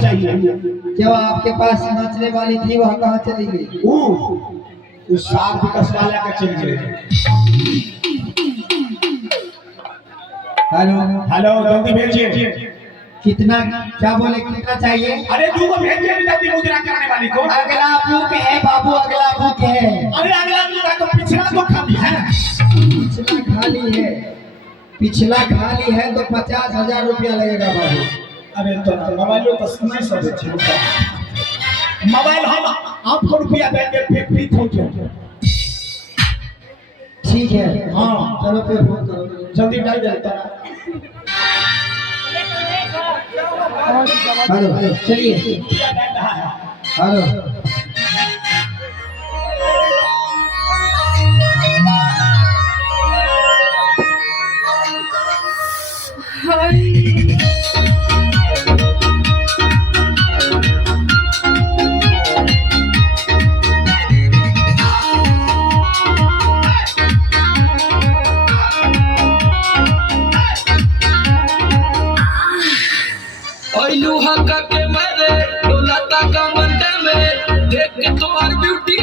चाहिए। जो आपके पास नाचने वाली थी वह कहाँ चली गई? उस सात विकस वाला का चल गए। हेलो हेलो, जल्दी भेजिए। कितना, क्या बोले, कितना चाहिए? अरे तू को भेजिए जल्दी मुजरा करने वाली को। अगला बुक है बाबू, अगला बुक है। अरे अगला मुजरा तो पिछला तो खाली है। पिछला खाली है, पिछला खाली है तो 50,000 रुपया लगेगा बाबू। अरे तो मोबाइल तो सुनाई सब है। मोबाइल हम आपको रुपया देंगे 50,000। ठीक है, हाँ चलो पे फोन करो, जल्दी डाल देता। हेलो चलिए, हेलो लूहा का के मेरे डोलाता का मंडे में देख के तुम्हारी ब्यूटी